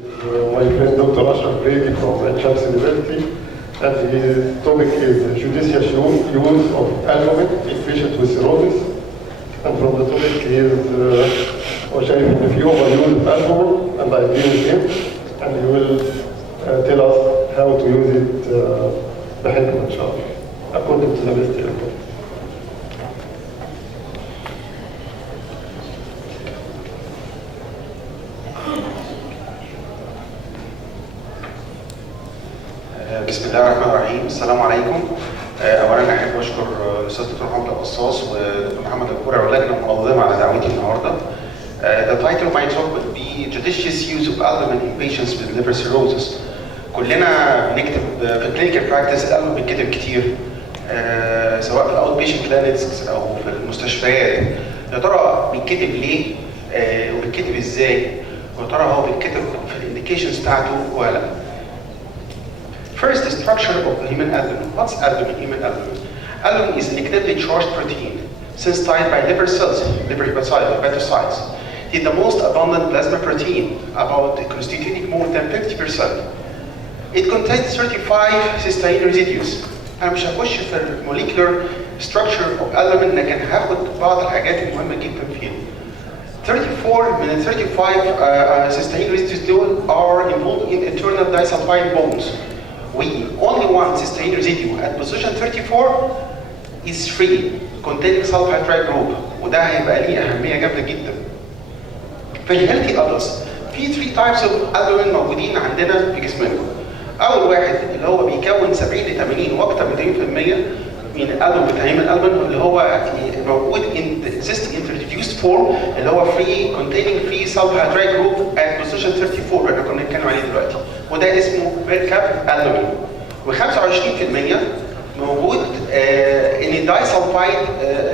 My friend Dr. Ashraf M from Charles University, and his topic is judicious use of albumin in patients with cirrhosis. And from the topic is شايف إن في overuse of albumin, and I agree with him, and he will tell us how to use it بحكمة إن شاء الله, according to the best report. بسم الله الرحمن الرحيم. السلام عليكم. اولا احب اشكر الاستاذ دكتور محمد القصاص ودكتور محمد الكورع واللجنه المنظمه على دعوتي النهارده. The title of my talk would be Judicious Use of Albumin in Patients with Liver Cirrhosis. كلنا بنكتب في clinical practice الألبومين بيتكتب كتير سواء في الاوت بيشنت كلينكس او في المستشفيات. يا ترى بيتكتب ليه وبيتكتب ازاي؟ ويا ترى هو بيتكتب في الانديكيشنز بتاعته ولا لا؟ First, the structure of the human albumin. What's albumin? Human albumin. Albumin is a negatively charged protein sensitized by liver cells, liver hepatocytes. It is the most abundant plasma protein, about constituting more than 50%. It contains 35 cysteine residues. أنا مش هخش في الموليكولر structure of albumin, لكن هاخد بعض الحاجات المهمة جدا فيه. 34 من ال 35 cysteine residues دول are involved in internal disulfide bonds. Only one cysteine residue at position 34 is free, containing sulfhydride group, وده هيبقى ليه أهمية جامدة جدا. في الهيلثي adults في 3 types of albumin موجودين عندنا في جسمنا. أول واحد اللي هو بيكون 70 ل 80 وأكثر من 80% من الألبوم بتاع الألبوم اللي هو موجود in the existing introduced form اللي هو free containing free sulfhydride group at position 34 اللي كنا بنتكلم عليه دلوقتي. وده اسمه ميركاب ألبومين. و25% موجود in a disulfide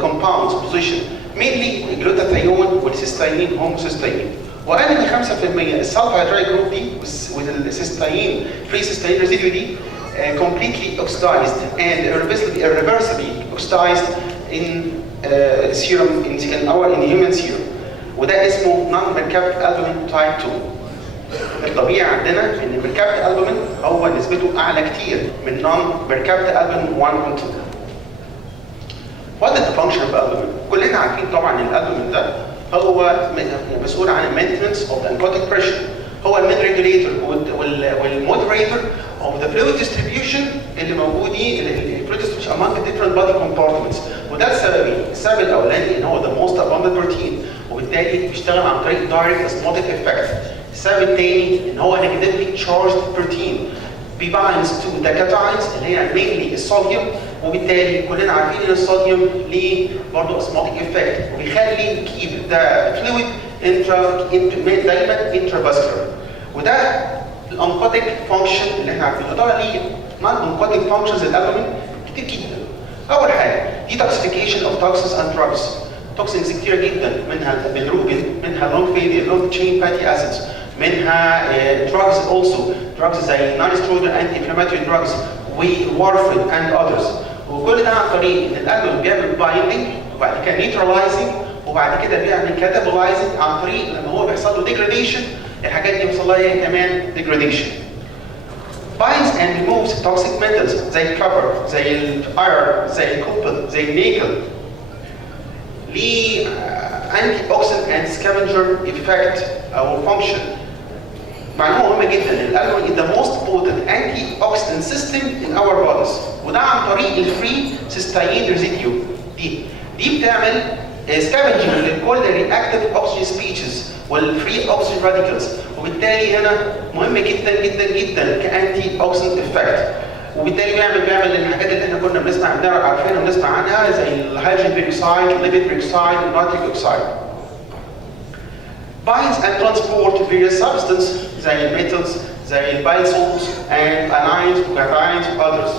compounds position mainly الجلوتاثيون والسيستاينين هوموسيستاينين. واقل من 5% السلفهيدرايد جروب دي والسيستاين فري سيستاين ريزيديو دي completely oxidized and irreversibly oxidized in serum in human serum. وده اسمه non-mercapped albumin type 2. الطبيعي عندنا ان mercapped albumin هو نسبته اعلى كتير من non-mercapped albumin 1 و 2. What is the function of albumin? كلنا عارفين طبعا ان الالبومين ده هو مسؤول عن maintenance of the oncotic pressure. هو المين ريجوليتور والمودريتور of the fluid distribution اللي موجودين fluid distribution among the different body compartments. وده السببين. السبب الاولاني ان هو the most abundant protein وبالتالي بيشتغل عن طريق direct osmotic effect. السبب الثاني ان هو negatively charged protein binds to the cations اللي هي mainly الصوديوم، وبالتالي كلنا عارفين ان الصوديوم ليه برضه osmotic effect وبيخلي keep the fluid دايما intravascular. وده الانكوتيك فانكشن اللي احنا عارفينه. طبعا ليه non-oncotic functions الالبومين كتير جدا. اول حاجه detoxification of toxins and drugs. توكسينز كتير جدا منها البيلروبين، منها long chain fatty acids، منها drugs also drugs زي non-steroidal anti-inflammatory drugs وwarfarin and others. وكل ده عن طريق ان الالبومين بيعمل binding وبعد كده neutralizing وبعد كده بيعمل catabolizing عن طريق لما هو بيحصل له degradation الحاجات دي بيحصل لها كمان degradation. binds and removes toxic metals زي الكوبر زي الايرون زي الكوبر زي النيكل. ليه antioxidant and scavenger effect او function. معلومه مهمه جدا ان الالبومين is the most potent antioxidant system in our bodies وده عن طريق الفري سيستاين ريزيديو. دي بتعمل scavenging لكل reactive oxygen species والفري oxygen radicals وبالتالي هنا مهم جدا جدا جدا كانتي اوكسيدنت افكت. وبالتالي بيعمل الحاجات اللي احنا كنا بنسمع عارفينها ونسمع عنها زي الهيدروجين بيروكسايد، الليبيد بيروكسايد، والنيتريك اوكسايد. binds and transport various substances زي الميتالز زي البايل salts and anions وكاتاينز واذرز.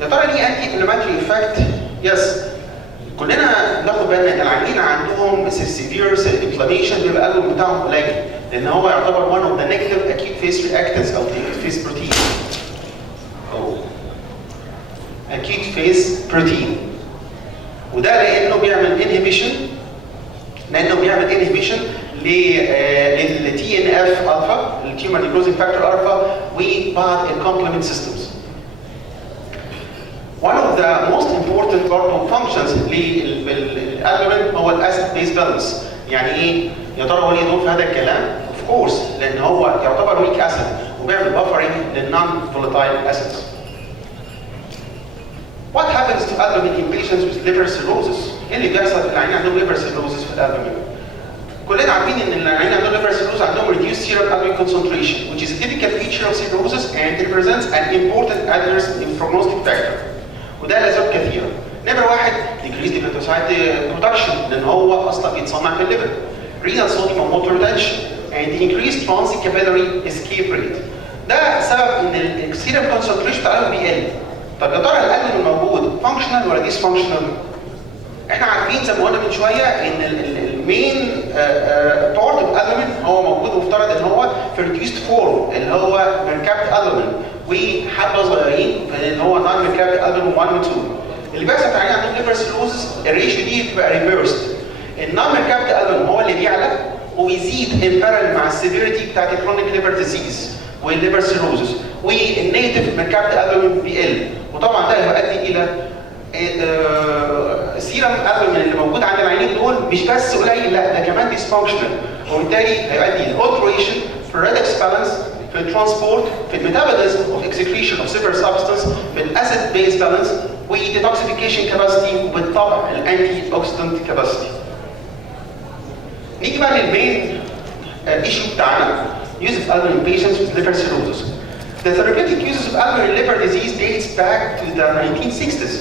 يا ترى ليه انتي انفلاماتوري افكت؟ يس. كلنا بناخد بالنا ان العيانين عندهم severe inflammation بيبقى الالبوم بتاعهم قليل لان هو يعتبر one of the negative acute phase reactants او acute phase protein. acute phase protein. وده لانه بيعمل inhibition لل TNF alpha التيومر نيكروزنج فاكتور الفا وبعض الكومبلمنت سيستمز. One of the most important functions للالبومين هو الاسيد بيز بالانس. يعني ايه؟ يا ترى هو ليه دور في هذا الكلام؟ Of course لان هو يعتبر ويك اسيد وبيعمل بافرنج للنون فولاتايل اسيدز. What happens to albumin in patients with liver cirrhosis؟ ايه اللي بيحصل في العيانين عندهم liver cirrhosis في الالبومين؟ كلنا عارفين ان العيانين عندهم liver cirrhosis عندهم reduced serum albumin concentration, which is a typical feature of cirrhosis and represents an important adverse prognostic factor. وده لاسباب كثيره. نمره واحد decreased hepatocyte production لان هو اصلا بيتصنع في الليفر. renal sodium and water retention and increased transcapillary escape rate. ده سبب ان السيرم concentration بتاعهم بيقل. طب يا ترى الالبومين الموجود functional ولا dysfunctional؟ احنا عارفين زي ما قلنا من شويه ان المين بارت اوف الالبومين هو موجود ومفترض ان هو في ريديوست فورم اللي هو مركبه الالبومين وحبه صغيرين اللي هو نون مركبه الالبومين 1 و 2. اللي بيحصل في عيان عندهم ليفر سيروزس الريشيو دي بتبقى ريفيرست. النون مركبه الالبومين هو اللي بيعلى ويزيد امبارل مع السيفيريتي بتاعت الكرونيك ليفر ديزيز والليفر سيروزس والنيتف مركبه الالبومين بيقل. وطبعا ده هيؤدي الى سيرم الالبومين اللي موجود عند العينين دول مش بس قليل، لا ده كمان ديسفانكشنال، وبالتالي هيؤدي لالتريشن في الريدكس بالانس، في الترانسبورت، في الميتابوليزم اوف اكسكريشن اوف سيفر سبستانس، في الاسيد بيز بالانس وديتوكسيفيكيشن كاباسيتي وبالطبع الانتي اوكسيدنت كاباسيتي. نيجي بقى للمين ايشو بتاعنا use of albumin in patients with liver cirrhosis. The therapeutic uses of albumin in liver disease dates back to the 1960s.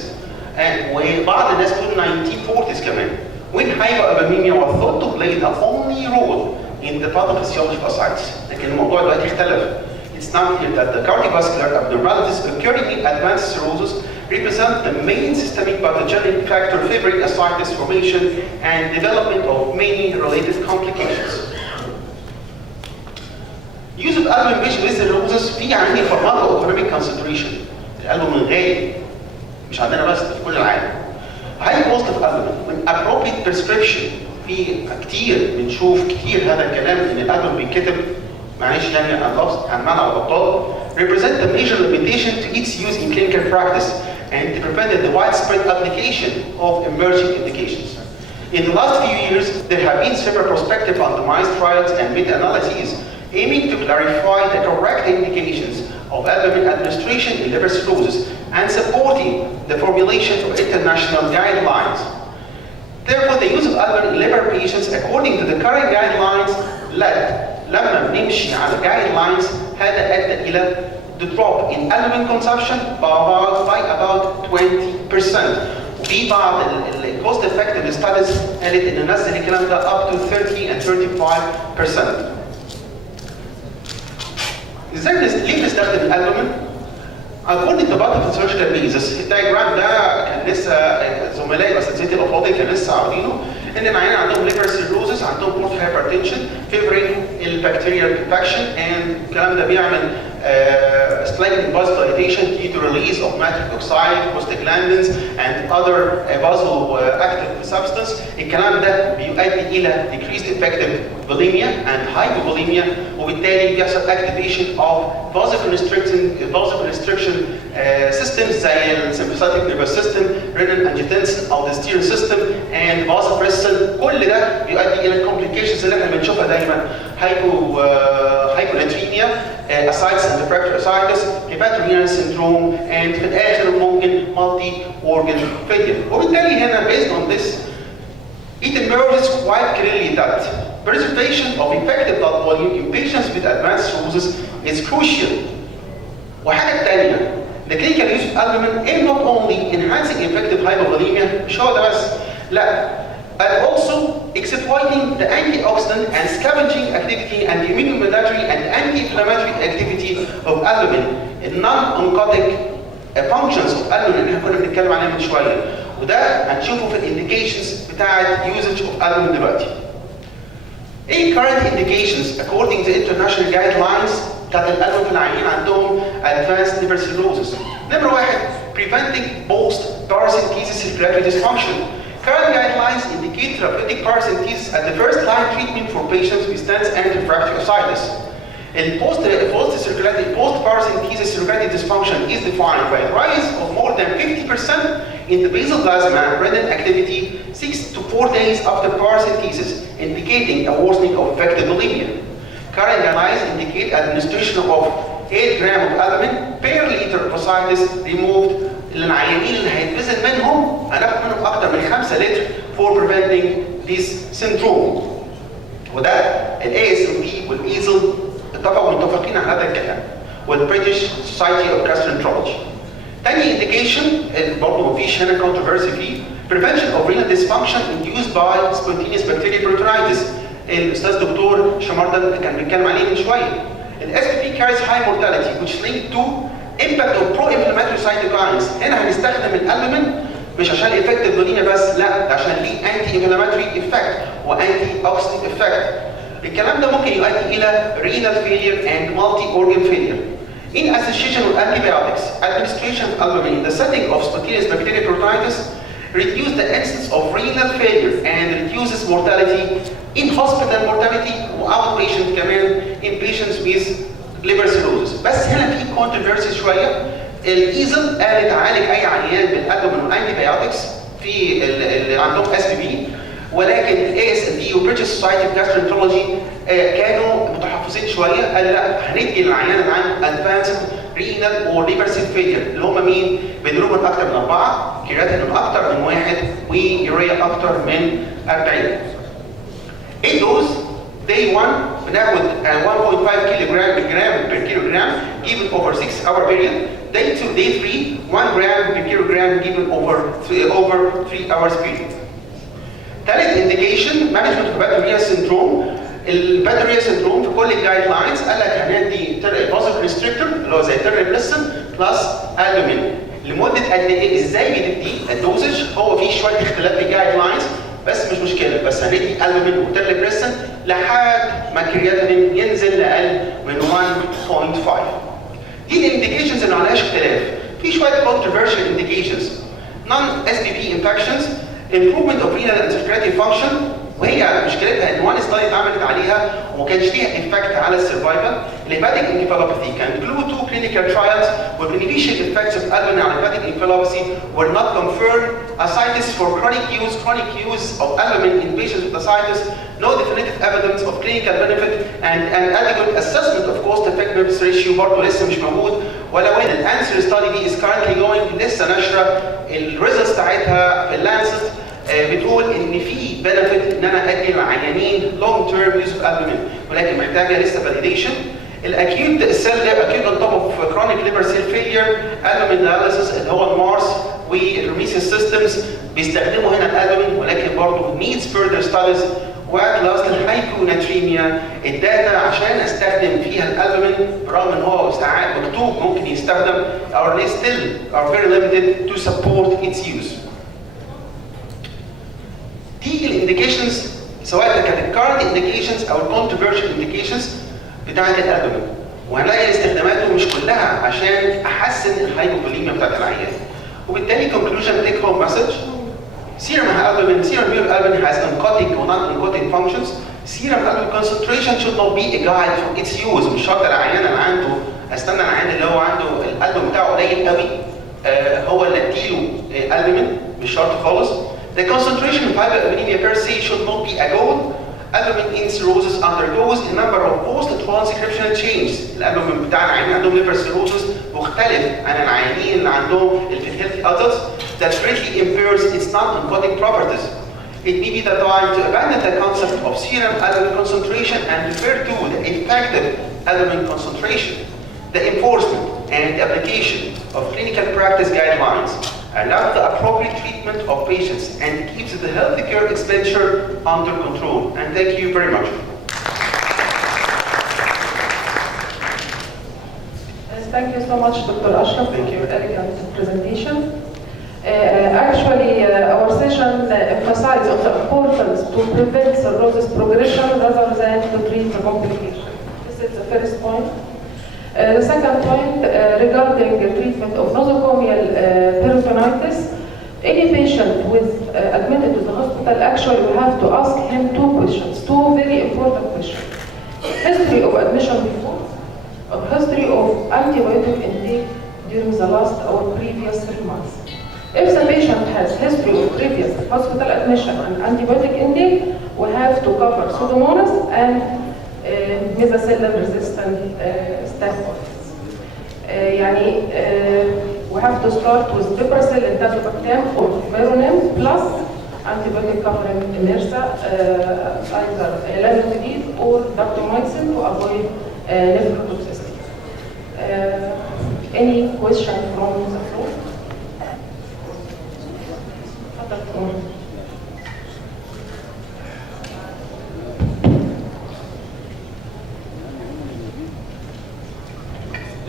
وبعض الناس بتقول 1940s كمان. When hypoalbuminemia was thought to play the only role in the pathophysiology of ascites. لكن الموضوع دلوقتي اختلف. It's now clear that the cardiovascular abnormalities occurring in advanced cirrhosis represent the main systemic pathogenic factor favoring ascites formation and development of many related complications. Use of albumin in patients with cirrhosis في عندي pharmacoeconomic consideration. الالبومين غالي مش عندنا بس في كل العالم. High cost of albumin with appropriate prescription في كتير بنشوف كتير هذا الكلام ان الالبومين بيتكتب معلش يعني عن معنى الابطال represent the major limitation to its use in clinical practice and to prevent the widespread application of emerging indications. In the last few years, there have been several prospective randomized trials and meta-analyses aiming to clarify the correct indications of albumin administration in liver cirrhosis and supporting the formulation of international guidelines. Therefore, the use of albumin in liver patients according to the current guidelines لما بنمشي على guidelines هذا أدى إلى the drop in albumin consumption by about 20%. وفي بعض cost effective studies قالت إن ننزل الكلام ده up to 30 and 35%. ازاي ليه بنستخدم الالبومين؟ according to pathophysiological basis الدايجرام ده كان لسه زملائي واساتذتي الافاضل كانوا لسه عارضينه ان العيان عندهم liver cirrhosis عندهم portal hypertension favoring البكتيريال infection and الكلام ده بيعمل slight vasodilatation due to release of nitric oxide, prostaglandins and other vasoactive substance. الكلام ده بيؤدي الى decreased effective bulimia and hypovolemia وبالتالي بيحصل activation of vasoconstriction systems زي الsympathetic nervous system, renin-angiotensin aldosterone system and vasopressin. كل ده بيؤدي الى complications اللي احنا بنشوفها دايما hyponatremia, ascites and refractory ascites, hepatorenal syndrome and في الاخر ممكن multi organ failure. وبالتالي هنا based on this it emerges quite clearly that preservation of effective blood volume in patients with advanced cirrhosis is crucial. وحاجة تانية the clinical use of albumin is not only enhancing effective hypovolemia مش هو ده بس لا but also exploiting the antioxidant and scavenging activity and the immunomodulatory and anti-inflammatory activity of albumin non-oncotic functions of albumin اللي احنا كنا بنتكلم عليها من شويه وده هنشوفه في الانديكيشنز بتاعت usage of albumin دلوقتي. ايه current indications according to international guidelines بتاعت الالبومين في العيانين عندهم advanced liver cirrhosis؟ نمرة واحد preventing post-paracentesis circulatory dysfunction. Current guidelines indicate therapeutic paracentesis as the first-line treatment for patients with stents and refractory ascites. Post-paracentesis circulatory dysfunction is defined by a rise of more than 50% in the basal plasma renin activity 6 to 4 days after paracentesis, indicating a worsening of effective bulimia. Current guidelines indicate administration of 8 grams of albumin per liter of ascites removed للعيانين اللي هيتبذل منهم هناخد منهم اكتر من 5 لتر for preventing this syndrome. وده ASMP والإيزل متفقين على هذا الكلام. والبريتش سوسايتي اوف جاسترونترولوجي. تاني indication برضه مفيش هنا controversy فيه prevention of renal dysfunction induced by spontaneous bacterial peritonitis. الاستاذ دكتور شمردن كان بيتكلم عليه من شويه. ال SBP carries high mortality which linked to impact of pro-inflammatory cytokines. هنا هنستخدم الالبومين مش عشان effective bulimia بس، لا ده عشان ليه anti-inflammatory effect وانتي oxidant effect. الكلام ده ممكن يؤدي الى renal failure and multi-organ failure. In association with antibiotics, administration of albumin in the setting of spontaneous bacterial peritonitis reduce the incidence of renal failure and reduces mortality in hospital mortality outpatient كمان in patients with liver cirrhosis. بس هنا في controversy شويه. الايزل قالت عالج اي عيان بالالبومين والانتيبيوتكس في اللي عندهم SBP، ولكن ASD وبريتش سوسايتي اوف جاسترونترولوجي كانوا متحفظين شويه، قال لا هندي للعيان اللي عنده ادفانسد رينال اور ليفر سيل فيلير اللي هم مين؟ بيدروبين اكتر من 4، كيراتين اكتر من 1 ويوريا اكتر من 40. ايه دوز؟ Day 1 بناخد 1.5 كيلوغرام per kilogram given over 6 hour period. Day 2, Day 3, 1 gram per kilogram given over 3 hours period. ثالث indication management of bacterial syndrome. البكتيريا syndrome في كل الجايد لاينز قال لك هندي بوزيتيف ريستريكتور اللي هو زي تيرابليسن بلس البومين. لمده قد ايه؟ ازاي بندي الدوزج؟ هو في شويه اختلاف في الجايد لاينز بس مش مشكله، بس هندي البومين وتيرابليسن لحد ما الكرياتين ينزل لاقل من 1.5. دي الانديكيشنز اللي ما عليهاش اختلاف. في شويه controversial indications. Non-SBP infections, improvement of renal and circulatory function، وهي مشكلتها ان وان ستادي اتعملت عليها وما كانش ليها افكت على السرفايفل. الهيباتيك انكفالوباثي كان glue to clinical trials where beneficial effects of albumin on hepatic encephalopathy were not confirmed. Ascites for chronic use of albumin in patients with ascites, no definitive evidence of clinical benefit and an adequate assessment of cost effectiveness ratio برضه لسه مش موجود. ولو ان الانسر ستادي دي is currently going لسه ناشره الريزلتس بتاعتها في اللانست بتقول ان في بنفيت ان انا ادي للعيانين لونج تيرم يوز اوف البومين، ولكن محتاجه لسه فاليديشن. الاكيوت سيل اكيوت اون توب اوف كرونيك ليفر سيل فيلير البومين داياليسيس اللي هو المارس والريميسيس سيستمز بيستخدموا هنا الالبومين، ولكن برضه needs further studies. وات لاست الهايبوناتريميا الداتا عشان استخدم فيها الالبومين برغم ان هو ساعات مكتوب ممكن يستخدم are still are very limited to support its use. دي الانديكيشنز سواء كانت الكارد انديكيشنز او الكونتروفيرشال انديكيشنز بتاعت الالبومين، وهنلاقي استخداماته مش كلها عشان احسن الهايبوفوليميا بتاعت العيان. وبالتالي conclusion take home message. Serum albumin has oncotic or non-oncotic functions. Serum albumin concentration should not be a guide for its use. مش شرط العيان اللي عنده استنى العيان اللي هو عنده الالبومين بتاعه قليل قوي هو اللي اديله البومين، مش شرط خالص. The concentration of hyperalbuminemia per se should not be a goal. Albumin in cirrhosis undergoes a number of post-transcriptional changes. الالبومين بتاع العيانين عندهم liver cirrhosis مختلف عن العيانين اللي عندهم healthy adults that greatly impairs its non-oncotic properties. It may be the time to abandon the concept of serum albumin concentration and refer to the effective albumin concentration. The enforcement and application of clinical practice guidelines allow the appropriate treatment of patients and keeps the healthcare expenditure under control. And thank you very much. Thank you so much, Dr. Ashraf, for your elegant presentation. Our session emphasizes on the importance to prevent cirrhosis progression rather than to treat the complication. This is the first point. The second point regarding the treatment of nosocomial peritonitis, Any patient with admitted to the hospital, actually we have to ask him 2 questions, 2 very important questions. History of admission before, or history of antibiotic intake during the last or previous 3 months. If the patient has history of previous hospital admission and antibiotic intake, we have to cover Pseudomonas and methicillin-resistant staphylococcus. We have to start with piperacillin, tazobactam, or veronim, plus antibiotic covering MRSA, either lamivudine or daptomycin to avoid nephrotoxicity. Any question from the floor?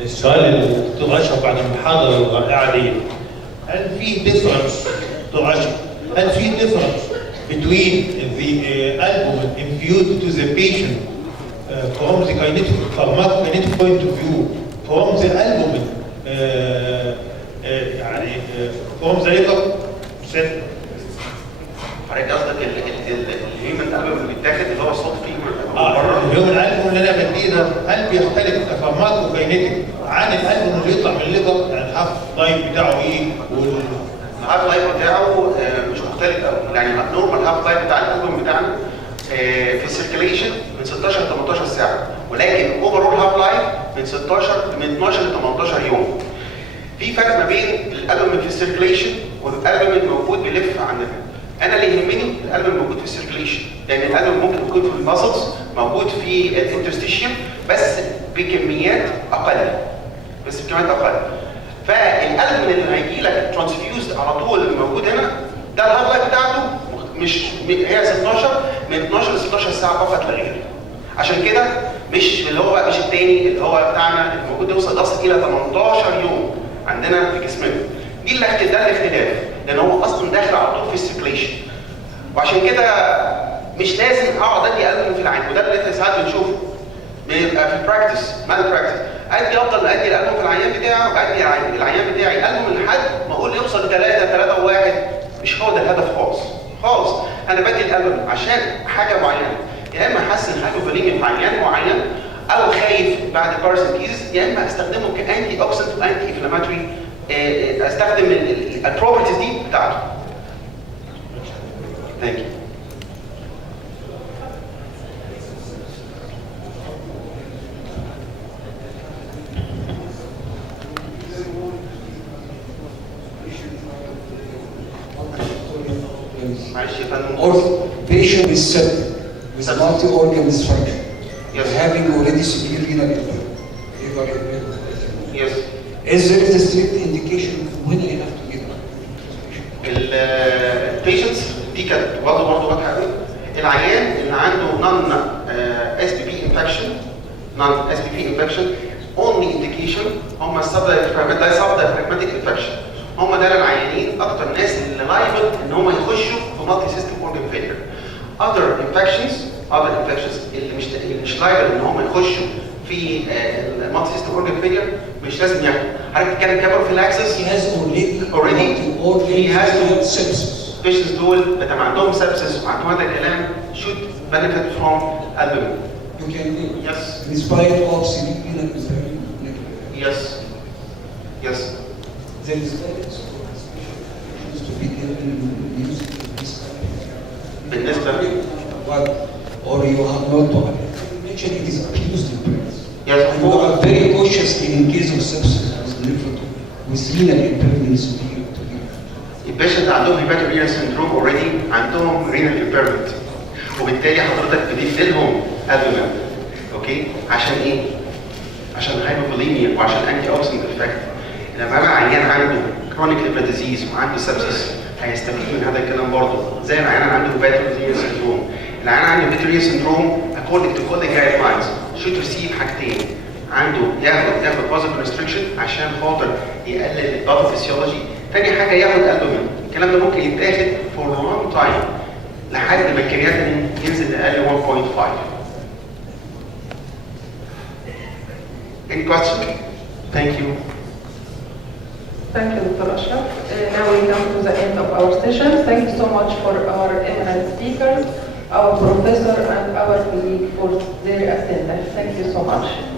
السؤال للدكتور اشرف بعد المحاضره الرائعه دي، هل في ديفرنس دكتور اشرف؟ هل في ديفرنس between the albumin infused to the patient from the kinetic pharmacokinetic point of view from the albumin يعني from the liver cell؟ حضرتك قصدك الهيومن البوم اللي بيتاخد اللي هو الصوت فيه الهيومن البوم اللي انا بديه ده هل بيختلف كفارماكوكاينيتيك عن الالبوم اللي يطلع من الليفر؟ يعني الهاف لايف بتاعه ايه؟ الهاف لايف بتاعه مش مختلف قوي، يعني النورمال هاف لايف بتاع الالبوم بتاعنا في السيركيليشن من 16 ل 18 ساعه، ولكن اوفرول هاف لايف من 12 ل 18 يوم. في فرق ما بين الالبوم في السيركيليشن والالبوم الموجود بيلف عندنا. انا اللي يهمني الالبوم موجود في السيركيليشن، لان الالبوم ممكن يكون في الماسلز، موجود في الانترستيشن بس بكميات اقل، فالالبوم اللي هيجي لك ترانسفيوزد على طول اللي موجود هنا ده الهاف لايف بتاعته مش هي 16 من 12 ل 16 ساعه فقط لا غير. عشان كده مش اللي هو مش الثاني اللي هو بتاعنا الموجود يوصل الى 18 يوم عندنا في جسمنا. ده الاختلاف، لان هو اصلا داخل على طول في السيركيليشن، وعشان كده مش لازم اقعد ادي البوم في العين، وده اللي احنا ساعات بنشوفه بيبقى في البراكتس مال براكتس. افضل ادي الالبوم في العيان بتاعه، وادي العيان بتاعي البوم لحد ما اقول يوصل ل 3 و1. مش هو ده الهدف خالص. انا بدي الالبوم عشان حاجه معينه، يا اما احسن هايبوفوليميا في عيان معين، او خايف بعد باراسيتيز، يا اما استخدمه كانتي اوكسيدنت وانتي انفلاماتوري، استخدم البروبرتيز دي بتاعته. ثانك يو. Or patient is sick with multi-organ dysfunction. Yes. Having already severe renal impairment. Yes. Is there a strict indication when I have to get البيشنتس دي كانت برضه واضحه قوي. العيان اللي عنده non SBP infection only indication هم subdiaphragmatic infection. هم ده العيانين اكتر ناس اللي لايبل ان هم يخشوا في مالتي سيستم اورجن فيلير. other infections اللي مش لايبل ان هم يخشوا في المالتي سيستم اورجن فيلير مش لازم ياخدوا. حضرتك بتتكلم كبروفيلاكسس. He has already he has sepsis. patients دول اللي عندهم sepsis وعندهم هذا الكلام should benefit from albumin. You can do. Yes. In spite of severe renal impairment. Yes. There is guidance for this patient to be given using this kind of بالنسبة but or you have not to mention it is accused in practice. Yes. And you are very cautious in case of sepsis with renal impairment severe to be. البيشنت اللي عندهم هيباتورينال سندروم اوريدي عندهم رينال امبيرمنت، وبالتالي حضرتك بتدي لهم البومين. اوكي؟ عشان ايه؟ عشان هايبوفوليميا وعشان انتي اوكسيدنت افكت. لما انا عيان عنده كرونيك ليفر ديزيز وعنده سبسس هيستفيد من هذا الكلام برضه، زي العيان عنده هيباتورينال سندروم. العيان عنده هيباتورينال سندروم according to all the guidelines should receive حاجتين. عنده ياخد positive restriction عشان خاطر يقلل الباثوفيسيولوجي. تاني حاجه ياخد البومين. الكلام ده ممكن يتاخد for a long time لحد ما الكرياتين ينزل لاقل 1.5. Any question? Thank you. Thank you, Dr. Ashraf. Now we come to the end of our session. Thank you so much for our eminent speakers, our professor, and our colleague for their attendance. Thank you so much.